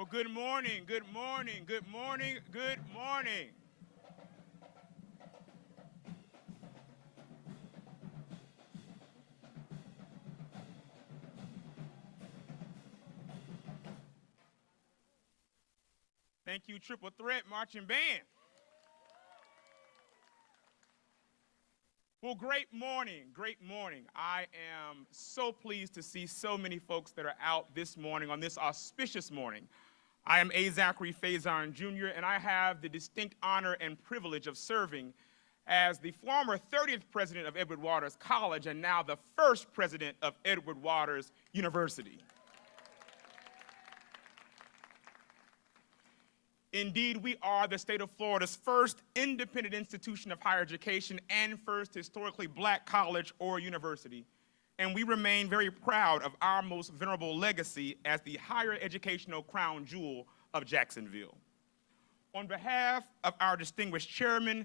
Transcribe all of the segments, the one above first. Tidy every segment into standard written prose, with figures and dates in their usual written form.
Well, good morning, good morning, good morning, good morning. Thank you, Triple Threat Marching Band. Well, great morning, great morning. I am so pleased to see so many folks that are out this morning on this auspicious morning. I am A. Zachary Faison Jr., and I have the distinct honor and privilege of serving as the former 30th president of Edward Waters College and now the first president of Edward Waters University. Indeed, we are the state of Florida's first independent institution of higher education and first historically black college or university. And we remain very proud of our most venerable legacy as the higher educational crown jewel of Jacksonville. On behalf of our distinguished chairman,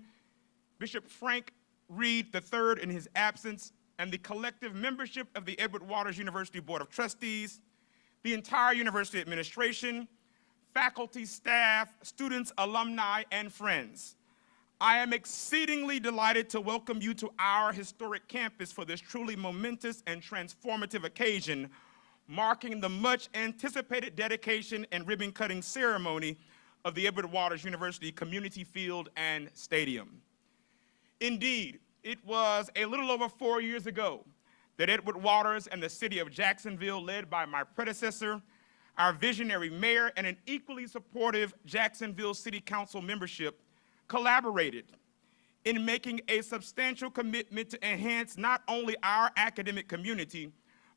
Bishop Frank Reed III in his absence, and the collective membership of the Edward Waters University Board of Trustees, the entire university administration, faculty, staff, students, alumni, and friends, I am exceedingly delighted to welcome you to our historic campus for this truly momentous and transformative occasion, marking the much anticipated dedication and ribbon cutting ceremony of the Edward Waters University Community Field and Stadium. Indeed, it was a little over 4 years ago that Edward Waters and the city of Jacksonville, led by my predecessor, our visionary mayor, and an equally supportive Jacksonville City Council membership, collaborated in making a substantial commitment to enhance not only our academic community,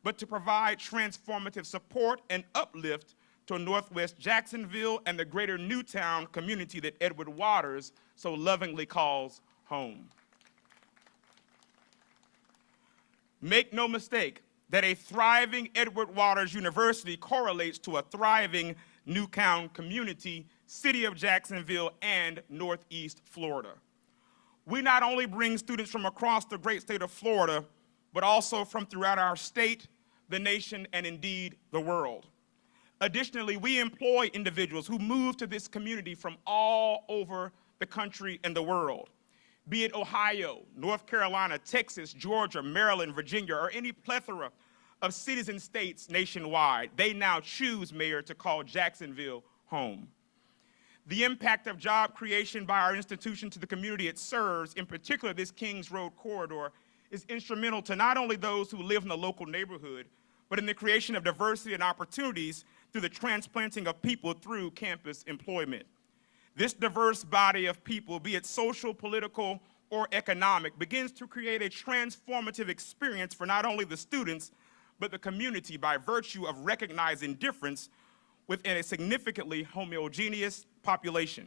but to provide transformative support and uplift to Northwest Jacksonville and the greater Newtown community that Edward Waters so lovingly calls home. Make no mistake that a thriving Edward Waters University correlates to a thriving Newtown community, city of Jacksonville, and Northeast Florida. We not only bring students from across the great state of Florida, but also from throughout our state, the nation, and indeed the world. Additionally, we employ individuals who move to this community from all over the country and the world. Be it Ohio, North Carolina, Texas, Georgia, Maryland, Virginia, or any plethora of cities and states nationwide, they now choose, Mayor, to call Jacksonville home. The impact of job creation by our institution to the community it serves, in particular this Kings Road corridor, is instrumental to not only those who live in the local neighborhood, but in the creation of diversity and opportunities through the transplanting of people through campus employment. This diverse body of people, be it social, political, or economic, begins to create a transformative experience for not only the students, but the community by virtue of recognizing difference within a significantly homogeneous population.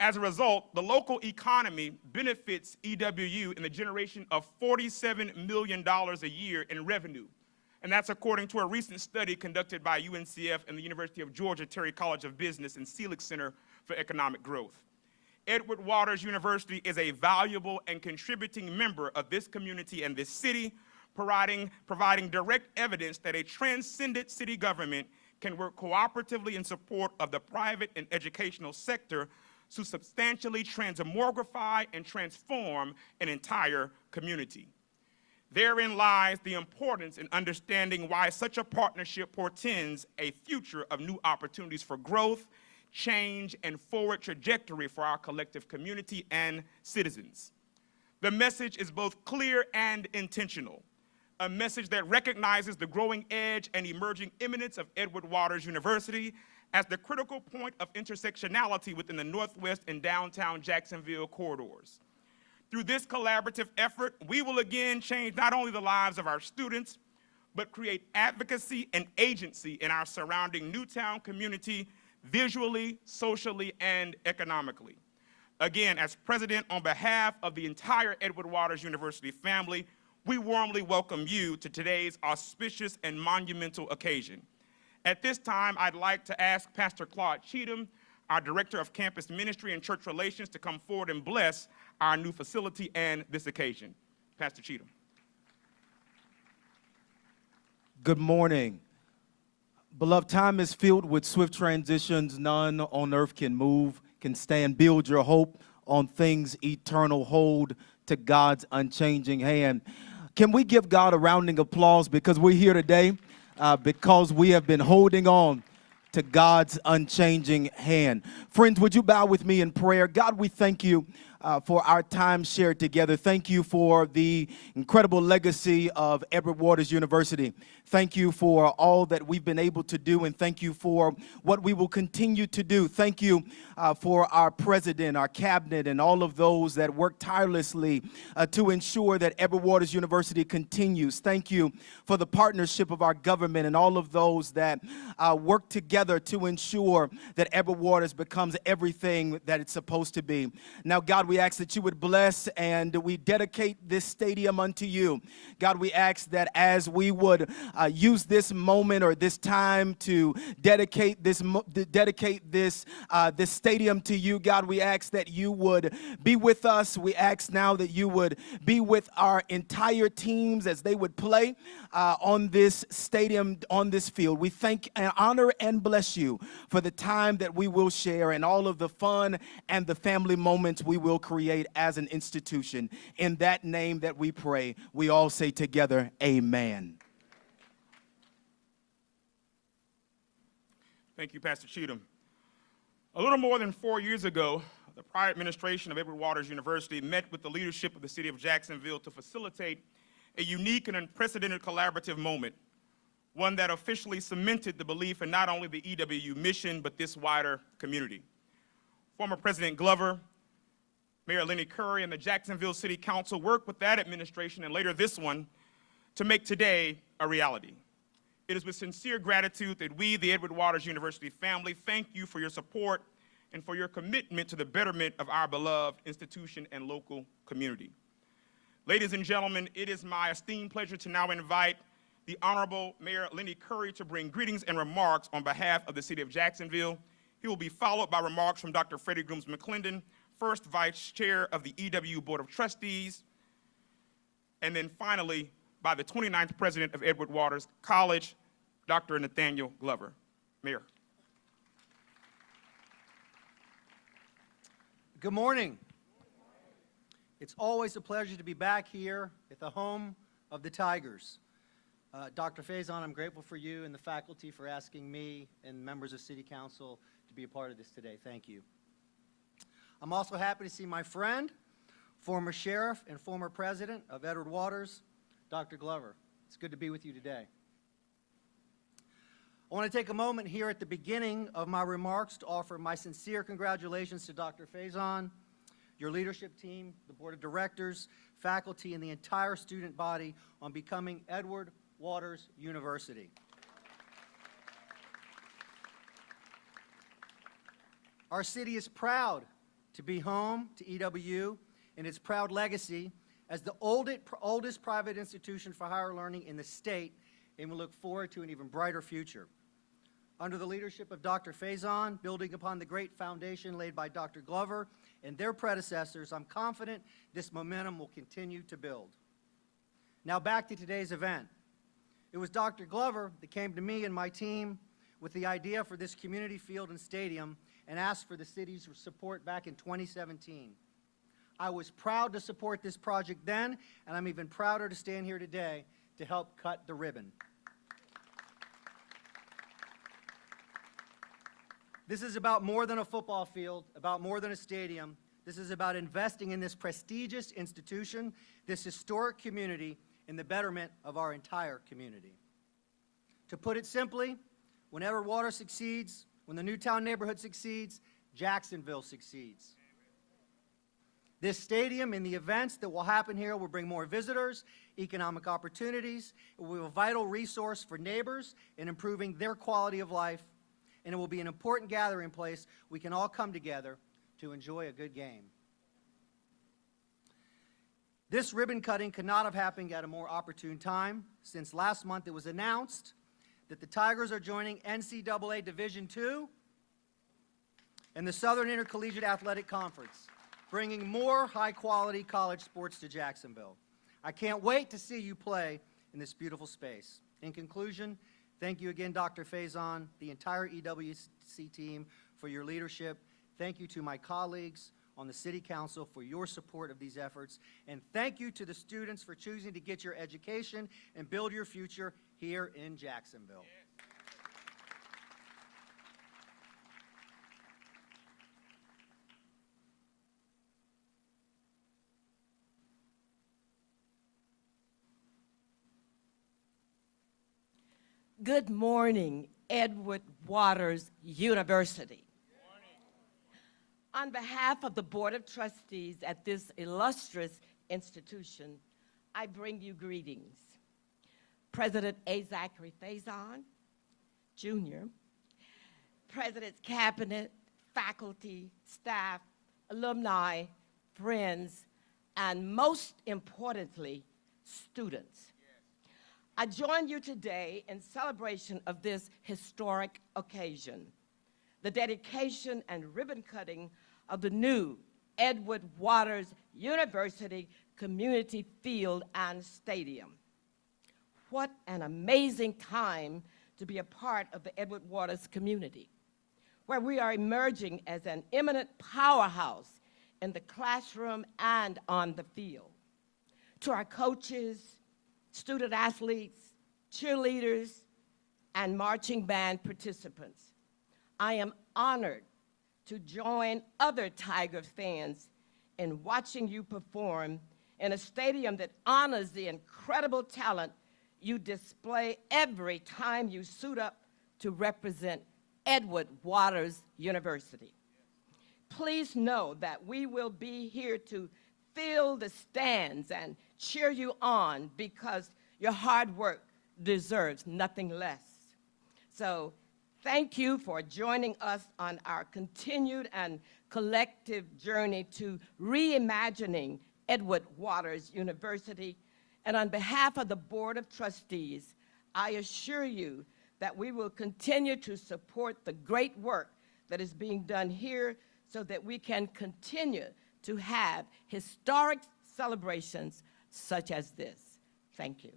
As a result, the local economy benefits EWU in the generation of $47 million a year in revenue. And that's according to a recent study conducted by UNCF and the University of Georgia Terry College of Business and Selig Center for Economic Growth. Edward Waters University is a valuable and contributing member of this community and this city, providing direct evidence that a transcendent city government can work cooperatively in support of the private and educational sector to substantially transmogrify and transform an entire community. Therein lies the importance in understanding why such a partnership portends a future of new opportunities for growth, change, and forward trajectory for our collective community and citizens. The message is both clear and intentional, a message that recognizes the growing edge and emerging eminence of Edward Waters University as the critical point of intersectionality within the Northwest and downtown Jacksonville corridors. Through this collaborative effort, we will again change not only the lives of our students, but create advocacy and agency in our surrounding Newtown community, visually, socially, and economically. Again, as president, on behalf of the entire Edward Waters University family, we warmly welcome you to today's auspicious and monumental occasion. At this time, I'd like to ask Pastor Claude Cheatham, our Director of Campus Ministry and Church Relations, to come forward and bless our new facility and this occasion. Pastor Cheatham. Good morning. Beloved, time is filled with swift transitions. None on earth can move, can stand. Build your hope on things eternal. Hold to God's unchanging hand. Can we give God a rounding applause because we're here today because we have been holding on to God's unchanging hand. Friends, would you bow with me in prayer? God, we thank you for our time shared together. Thank you for the incredible legacy of Edward Waters University. Thank you for all that we've been able to do, and thank you for what we will continue to do. Thank you for our president, our cabinet, and all of those that work tirelessly to ensure that Edward Waters University continues. Thank you for the partnership of our government and all of those that work together to ensure that Edward Waters becomes everything that it's supposed to be. Now, God, we ask that you would bless, and we dedicate this stadium unto you. God, we ask that as we would use this moment or this time to dedicate this stadium to you, God, we ask that you would be with us. We ask now that you would be with our entire teams as they would play on this stadium, on this field. We thank and honor and bless you for the time that we will share and all of the fun and the family moments we will create as an institution. In that name that we pray, we all say together, amen. Thank you, Pastor Cheatham. A little more than 4 years ago, the prior administration of Edward Waters University met with the leadership of the city of Jacksonville to facilitate a unique and unprecedented collaborative moment, one that officially cemented the belief in not only the EWU mission, but this wider community. Former President Glover, Mayor Lenny Curry, and the Jacksonville City Council worked with that administration and later this one to make today a reality. It is with sincere gratitude that we, the Edward Waters University family, thank you for your support and for your commitment to the betterment of our beloved institution and local community. Ladies and gentlemen, it is my esteemed pleasure to now invite the Honorable Mayor Lenny Curry to bring greetings and remarks on behalf of the city of Jacksonville. He will be followed by remarks from Dr. Freddie Grooms McClendon, first Vice Chair of the EWU Board of Trustees, and then finally by the 29th President of Edward Waters College, Dr. Nathaniel Glover. Mayor. Good morning. It's always a pleasure to be back here at the home of the Tigers. Dr. Faison, I'm grateful for you and the faculty for asking me and members of City Council to be a part of this today. Thank you. I'm also happy to see my friend, former sheriff and former president of Edward Waters, Dr. Glover. It's good to be with you today. I want to take a moment here at the beginning of my remarks to offer my sincere congratulations to Dr. Faison, your leadership team, the board of directors, faculty, and the entire student body on becoming Edward Waters University. Our city is proud to be home to EWU and its proud legacy as the oldest private institution for higher learning in the state, and we look forward to an even brighter future. Under the leadership of Dr. Faison, building upon the great foundation laid by Dr. Glover and their predecessors, I'm confident this momentum will continue to build. Now back to today's event. It was Dr. Glover that came to me and my team with the idea for this community field and stadium and asked for the city's support back in 2017. I was proud to support this project then, and I'm even prouder to stand here today to help cut the ribbon. This is about more than a football field, about more than a stadium. This is about investing in this prestigious institution, this historic community, in the betterment of our entire community. To put it simply, when Edward Waters succeeds, when the Newtown neighborhood succeeds, Jacksonville succeeds. This stadium and the events that will happen here will bring more visitors, economic opportunities. It will be a vital resource for neighbors in improving their quality of life, and it will be an important gathering place we can all come together to enjoy a good game. This ribbon cutting could not have happened at a more opportune time, since last month it was announced that the Tigers are joining NCAA Division II and the Southern Intercollegiate Athletic Conference, bringing more high-quality college sports to Jacksonville. I can't wait to see you play in this beautiful space. In conclusion, Thank you again, Dr. Faison, the entire EWC team for your leadership. Thank you to my colleagues on the City Council for your support of these efforts. And thank you to the students for choosing to get your education and build your future here in Jacksonville. Good morning, Edward Waters University. On behalf of the Board of Trustees at this illustrious institution, I bring you greetings. President A. Zachary Faison, Jr., President's Cabinet, faculty, staff, alumni, friends, and most importantly, students. I join you today in celebration of this historic occasion, the dedication and ribbon cutting of the new Edward Waters University Community Field and Stadium. What an amazing time to be a part of the Edward Waters community, where we are emerging as an eminent powerhouse in the classroom and on the field. To our coaches, student athletes, cheerleaders, and marching band participants, I am honored to join other Tiger fans in watching you perform in a stadium that honors the incredible talent you display every time you suit up to represent Edward Waters University. Please know that we will be here to fill the stands and cheer you on because your hard work deserves nothing less. So thank you for joining us on our continued and collective journey to reimagining Edward Waters University. And on behalf of the Board of Trustees, I assure you that we will continue to support the great work that is being done here so that we can continue to have historic celebrations such as this. Thank you.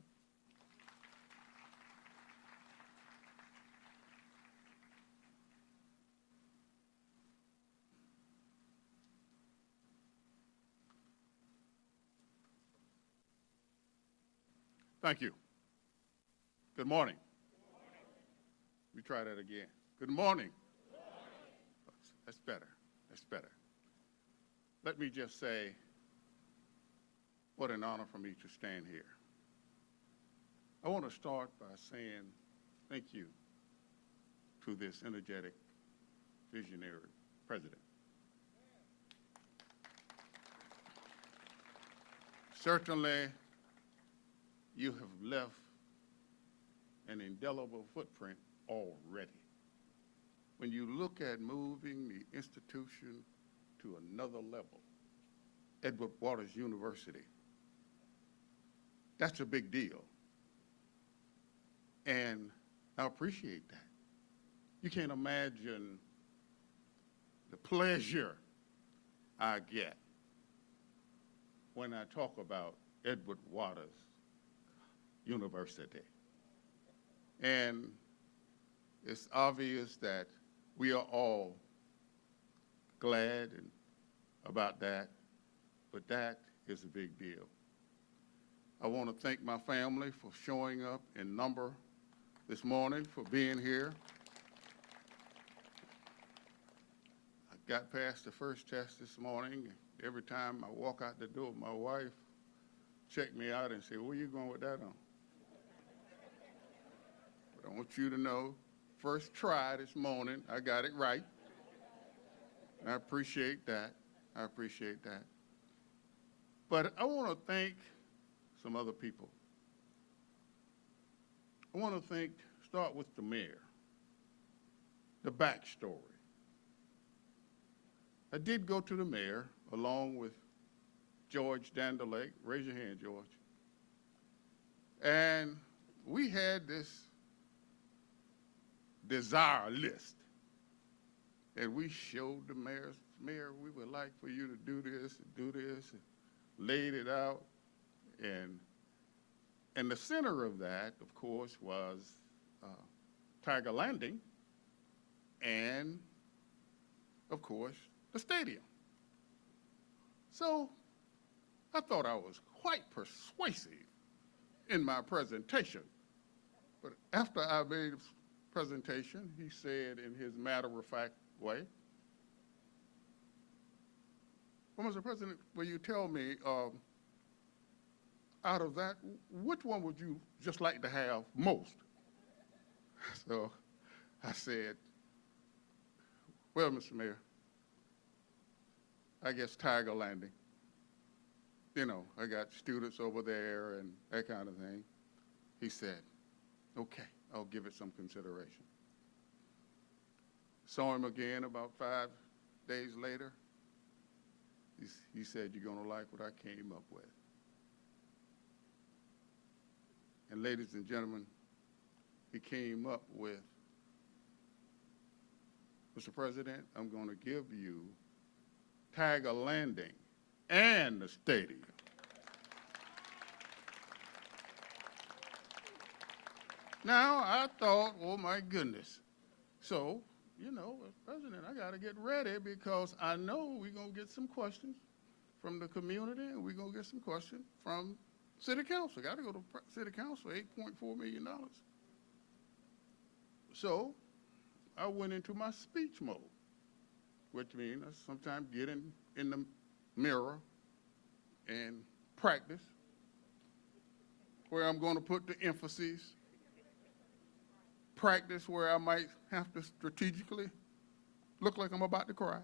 Thank you. Good morning. We try that again. Good morning. That's better. That's better. Let me just say, what an honor for me to stand here. I want to start by saying thank you to this energetic, visionary president. Certainly, you have left an indelible footprint already. When you look at moving the institution to another level, Edward Waters University, that's a big deal. And I appreciate that. You can't imagine the pleasure I get when I talk about Edward Waters University. And it's obvious that we are all glad about that, but that is a big deal. I want to thank my family for showing up in number this morning, for being here. I got past the first test this morning. Every time I walk out the door, my wife checked me out and said, "Where you going with that on?" But I want you to know, first try this morning, I got it right. And I appreciate that. I appreciate that. But I want to thank some other people. I want to start with the mayor, the backstory. I did go to the mayor along with George Dandelake. Raise your hand, George. And we had this desire list. And we showed the mayor, we would like for you to do this, and laid it out. And the center of that, of course, was Tiger Landing, and, of course, the stadium. So I thought I was quite persuasive in my presentation. But after I made his presentation, he said in his matter-of-fact way, well, Mr. President, will you tell me, out of that, which one would you just like to have most? So I said, well, Mr. Mayor, I guess Tiger Landing. You know, I got students over there and that kind of thing. He said, okay, I'll give it some consideration. Saw him again about 5 days later. He said, you're gonna like what I came up with. And ladies and gentlemen, he came up with, Mr. President, I'm gonna give you Tiger Landing and the stadium. Now, I thought, oh my goodness. So, you know, as president, I gotta get ready because I know we're gonna get some questions from the community and we're gonna get some questions from City Council. Gotta go to City Council, $8.4 million. So, I went into my speech mode, which means I sometimes get in the mirror and practice where I'm going to put the emphasis, practice where I might have to strategically look like I'm about to cry.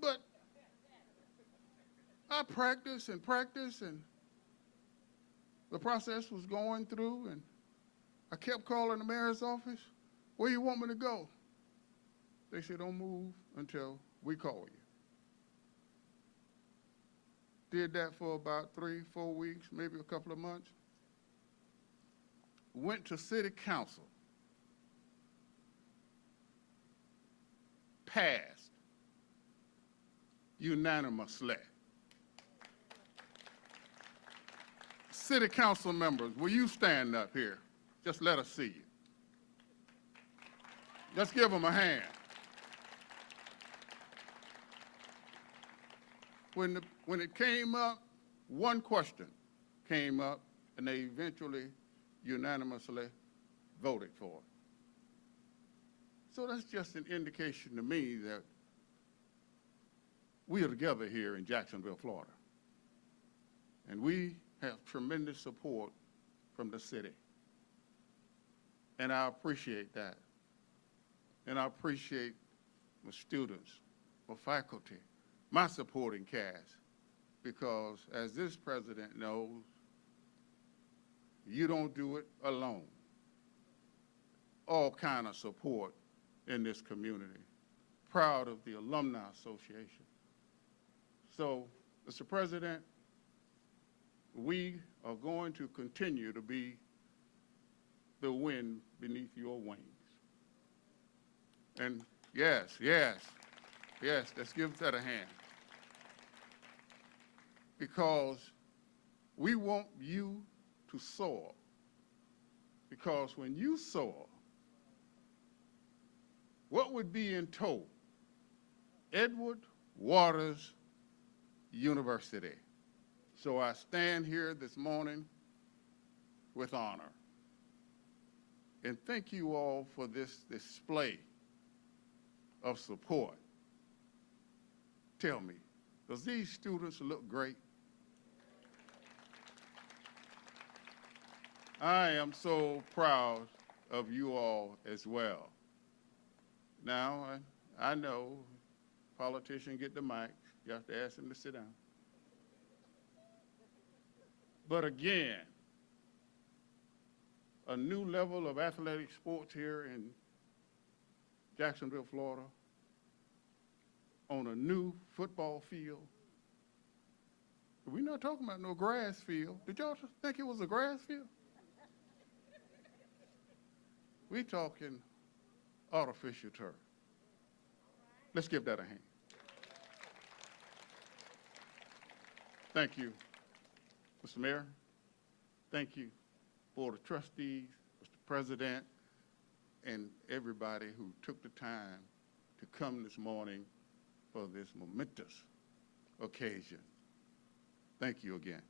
But I practiced and the process was going through, and I kept calling the mayor's office, where you want me to go? They said, don't move until we call you. Did that for about 3-4 weeks, maybe a couple of months. Went to City Council. Passed unanimously. City Council members, will you stand up here? Just let us see you. Let's give them a hand. When it came up, one question came up, and they eventually unanimously voted for it. So that's just an indication to me that we are together here in Jacksonville, Florida. And we have tremendous support from the city. And I appreciate that. And I appreciate my students, my faculty, my supporting cast, because as this president knows, you don't do it alone. All kind of support in this community. Proud of the Alumni Association. So, Mr. President, we are going to continue to be the wind beneath your wings. And yes, let's give that a hand. Because we want you to soar. Because when you soar, what would be in tow? Edward Waters University. So I stand here this morning with honor. And thank you all for this display of support. Tell me, does these students look great? I am so proud of you all as well. Now, I know politicians get the mic. You have to ask them to sit down. But again, a new level of athletic sports here in Jacksonville, Florida, on a new football field. We're not talking about no grass field. Did y'all think it was a grass field? We're talking artificial turf. Let's give that a hand. Thank you, Mr. Mayor. Thank you, Board of Trustees, Mr. President, and everybody who took the time to come this morning for this momentous occasion. Thank you again.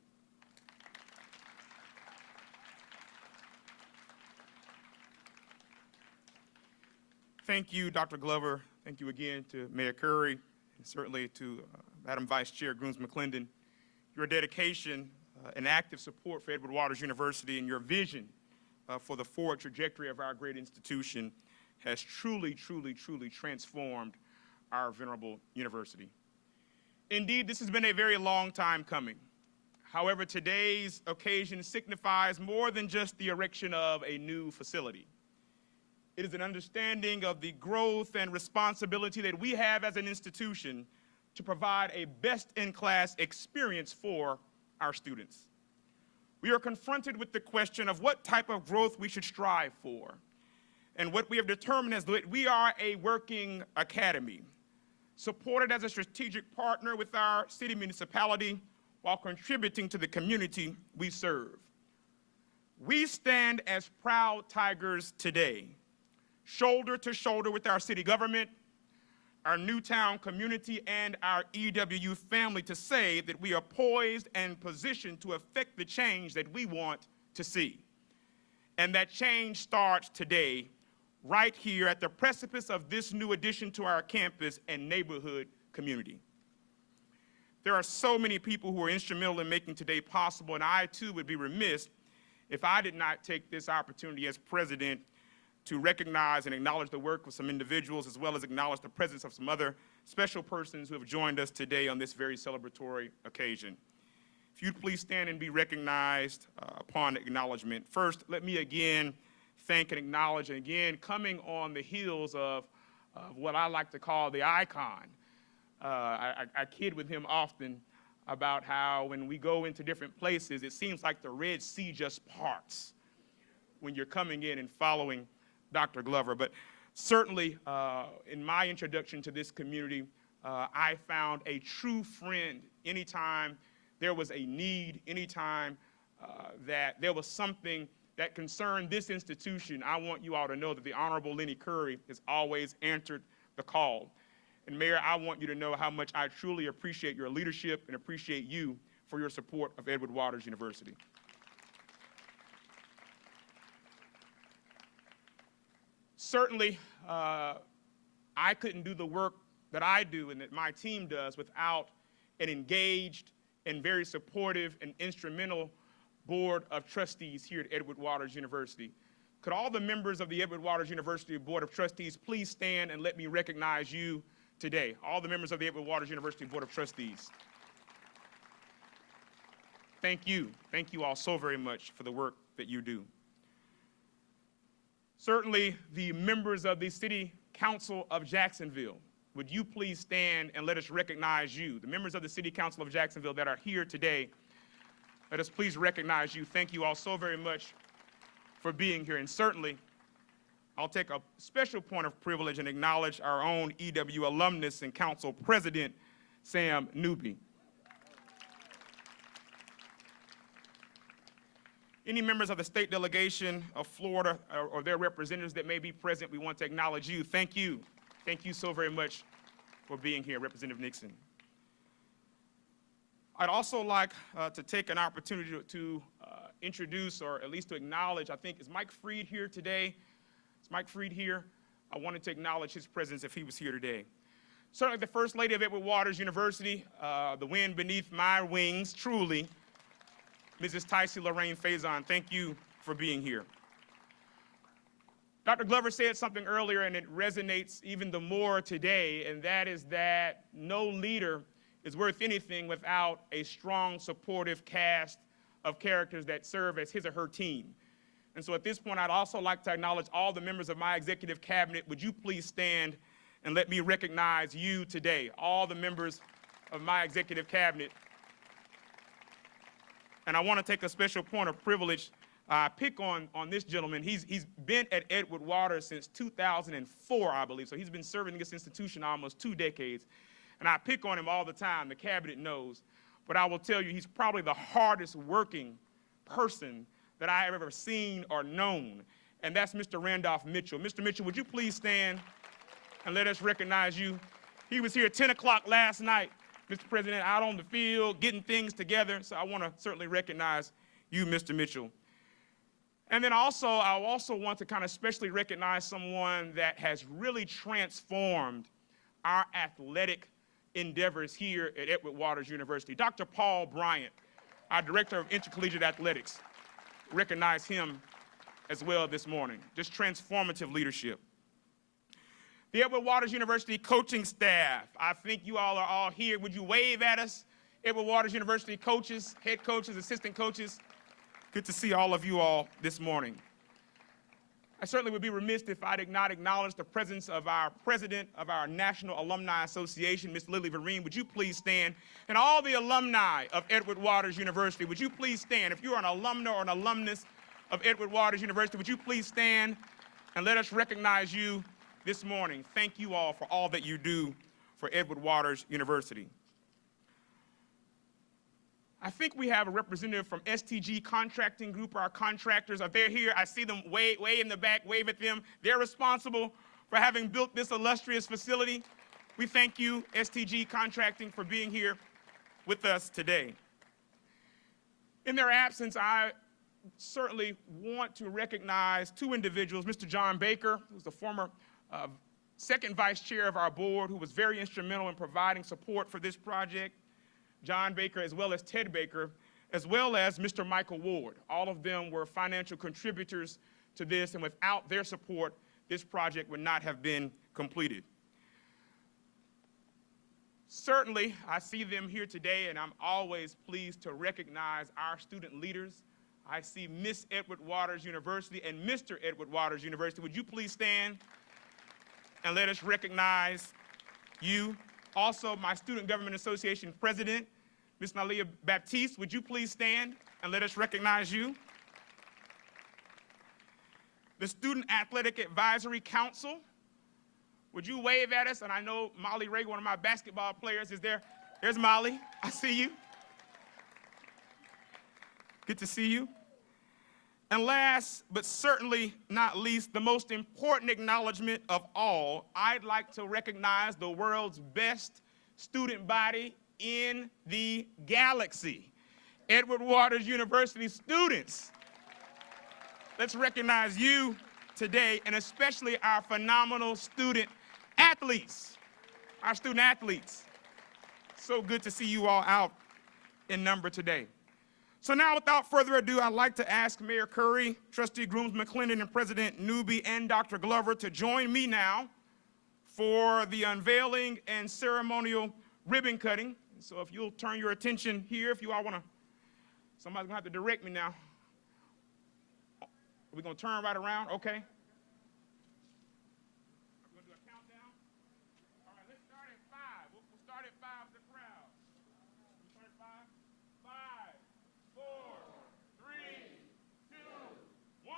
Thank you, Dr. Glover. Thank you again to Mayor Curry, and certainly to Madam Vice Chair Grooms McClendon. Your dedication and active support for Edward Waters University and your vision for the forward trajectory of our great institution has truly, truly, truly transformed our venerable university. Indeed, this has been a very long time coming. However, today's occasion signifies more than just the erection of a new facility. It is an understanding of the growth and responsibility that we have as an institution to provide a best-in-class experience for our students. We are confronted with the question of what type of growth we should strive for. And what we have determined is that we are a working academy, supported as a strategic partner with our city municipality while contributing to the community we serve. We stand as proud Tigers today, shoulder to shoulder with our city government, our Newtown community, and our EWU family to say that we are poised and positioned to affect the change that we want to see. And that change starts today, right here at the precipice of this new addition to our campus and neighborhood community. There are so many people who are instrumental in making today possible, and I too would be remiss if I did not take this opportunity as president to recognize and acknowledge the work of some individuals, as well as acknowledge the presence of some other special persons who have joined us today on this very celebratory occasion. If you'd please stand and be recognized upon acknowledgement. First, let me again thank and acknowledge, and again, coming on the heels of what I like to call the icon. I kid with him often about how when we go into different places, it seems like the Red Sea just parts when you're coming in and following Dr. Glover. But certainly, in my introduction to this community, I found a true friend anytime there was a need, anytime that there was something that concerned this institution. I want you all to know that the Honorable Lenny Curry has always answered the call. And Mayor, I want you to know how much I truly appreciate your leadership and appreciate you for your support of Edward Waters University. Certainly, I couldn't do the work that I do and that my team does without an engaged and very supportive and instrumental Board of Trustees here at Edward Waters University. Could all the members of the Edward Waters University Board of Trustees please stand and let me recognize you today? All the members of the Edward Waters University Board of Trustees. Thank you. Thank you all so very much for the work that you do. Certainly, the members of the City Council of Jacksonville, would you please stand and let us recognize you? The members of the City Council of Jacksonville that are here today, let us please recognize you. Thank you all so very much for being here. And certainly, I'll take a special point of privilege and acknowledge our own EW alumnus and council president, Sam Newby. Any members of the state delegation of Florida or their representatives that may be present, we want to acknowledge you. Thank you. Thank you so very much for being here, Representative Nixon. I'd also like to take an opportunity to introduce, or at least to acknowledge, I think, is Mike Freed here today? Is Mike Freed here? I wanted to acknowledge his presence if he was here today. Certainly the First Lady of Edward Waters University, the wind beneath my wings, truly, Mrs. Tycee Lorraine Faison, thank you for being here. Dr. Glover said something earlier, and it resonates even the more today, and that is that no leader is worth anything without a strong, supportive cast of characters that serve as his or her team. And so at this point, I'd also like to acknowledge all the members of my executive cabinet. Would you please stand and let me recognize you today, all the members of my executive cabinet. And I want to take a special point of privilege, pick on this gentleman. He's been at Edward Waters since 2004, I believe. So he's been serving this institution almost 2 decades. And I pick on him all the time, the cabinet knows. But I will tell you, he's probably the hardest working person that I have ever seen or known. and that's Mr. Randolph Mitchell. Mr. Mitchell, would you please stand and let us recognize you? He was here at 10 o'clock last night, Mr. President, out on the field, getting things together, so I want to certainly recognize you, Mr. Mitchell. And then also, I also want to kind of especially recognize someone that has really transformed our athletic endeavors here at Edward Waters University. Dr. Paul Bryant, our Director of Intercollegiate Athletics. Recognize him as well this morning. Just transformative leadership. The Edward Waters University coaching staff, I think you all are all here. Would you wave at us? Edward Waters University coaches, head coaches, assistant coaches. Good to see all of you all this morning. I certainly would be remiss if I did not acknowledge the presence of our president of our National Alumni Association, Ms. Lily Vereen. Would you please stand? And all the alumni of Edward Waters University, would you please stand? If you're an alumna or an alumnus of Edward Waters University, would you please stand and let us recognize you this morning. Thank you all for all that you do for Edward Waters University. I think we have a representative from STG Contracting Group. Our contractors are there here. I see them way in the back. Wave at them. They're responsible for having built this illustrious facility. We thank you, STG Contracting, for being here with us today. In their absence, I certainly want to recognize two individuals. Mr. John Baker, who's the former second vice chair of our board, who was very instrumental in providing support for this project. John Baker, as well as Ted Baker, as well as Mr. Michael Ward. All of them were financial contributors to this, and without their support, this project would not have been completed. Certainly, I see them here today, and I'm always pleased to recognize our student leaders. I see Miss Edward Waters University and Mr. Edward Waters University. Would you please stand and let us recognize you? Also, my Student Government Association President, Ms. Nalia Baptiste, would you please stand and let us recognize you? The Student Athletic Advisory Council, would you wave at us? And I know Molly Ray, one of my basketball players, is there. There's Molly, I see you. Good to see you. And last, but certainly not least, the most important acknowledgement of all, I'd like to recognize the world's best student body in the galaxy, Edward Waters University students. Let's recognize you today, and especially our phenomenal student athletes, our student athletes. So good to see you all out in number today. So now, without further ado, I'd like to ask Mayor Curry, Trustee Grooms McClendon, and President Newby and Dr. Glover to join me now for the unveiling and ceremonial ribbon cutting. So if you'll turn your attention here, if you all want to, somebody's going to have to direct me now. Are we going to turn right around? Okay. We're going to do a countdown. All right, let's start at 5. We'll start at 5 with the crowd. We start at 5. 5, 4, 3, 2, 1.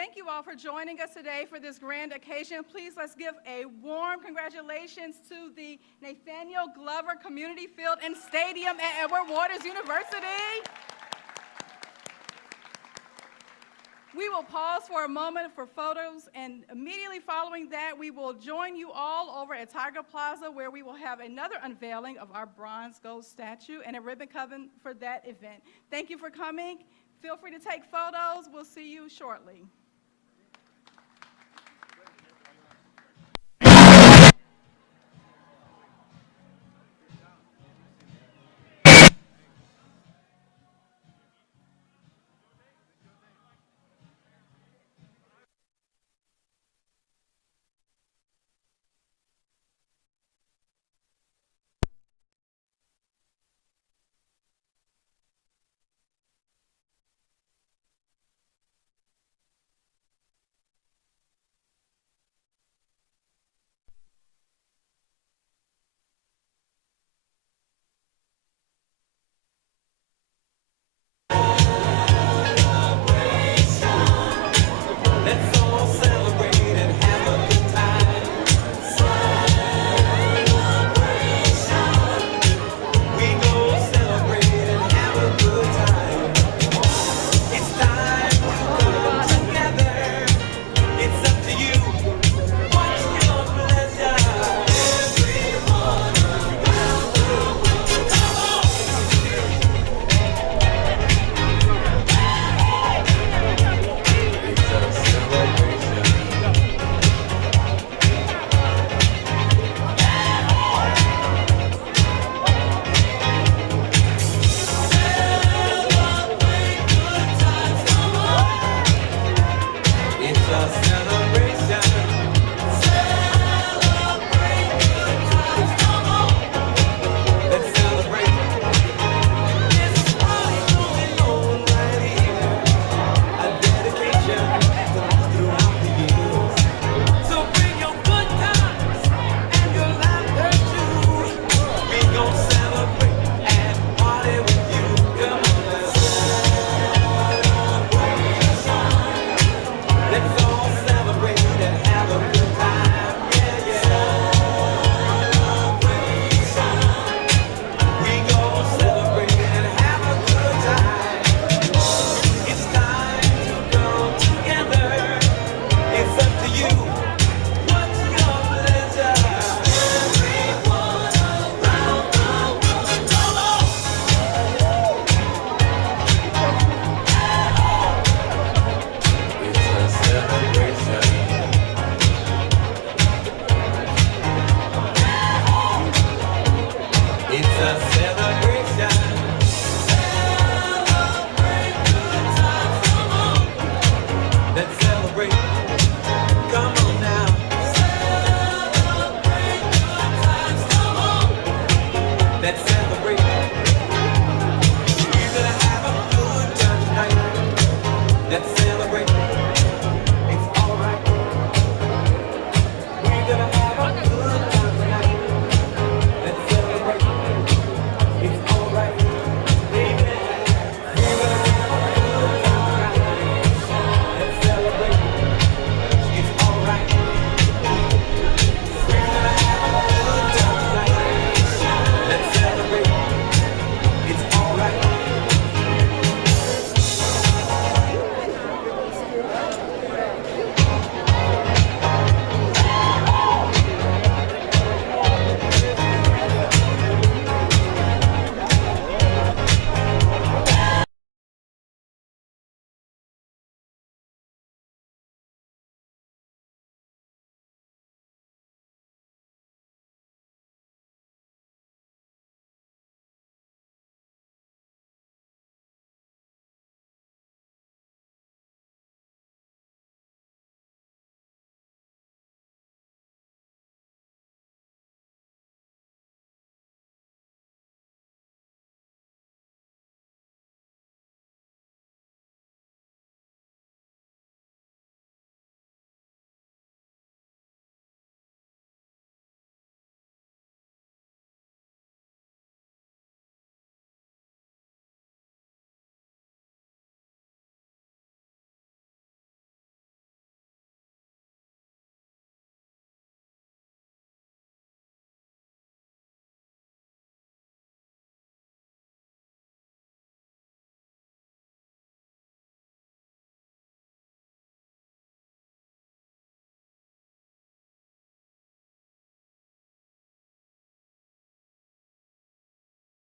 Thank you all for joining us today for this grand occasion. Please let's give a warm congratulations to the Nathaniel Glover Community Field and Stadium at Edward Waters University. We will pause for a moment for photos, and immediately following that, we will join you all over at Tiger Plaza, where we will have another unveiling of our bronze gold statue and a ribbon cutting for that event. Thank you for coming. Feel free to take photos. We'll see you shortly.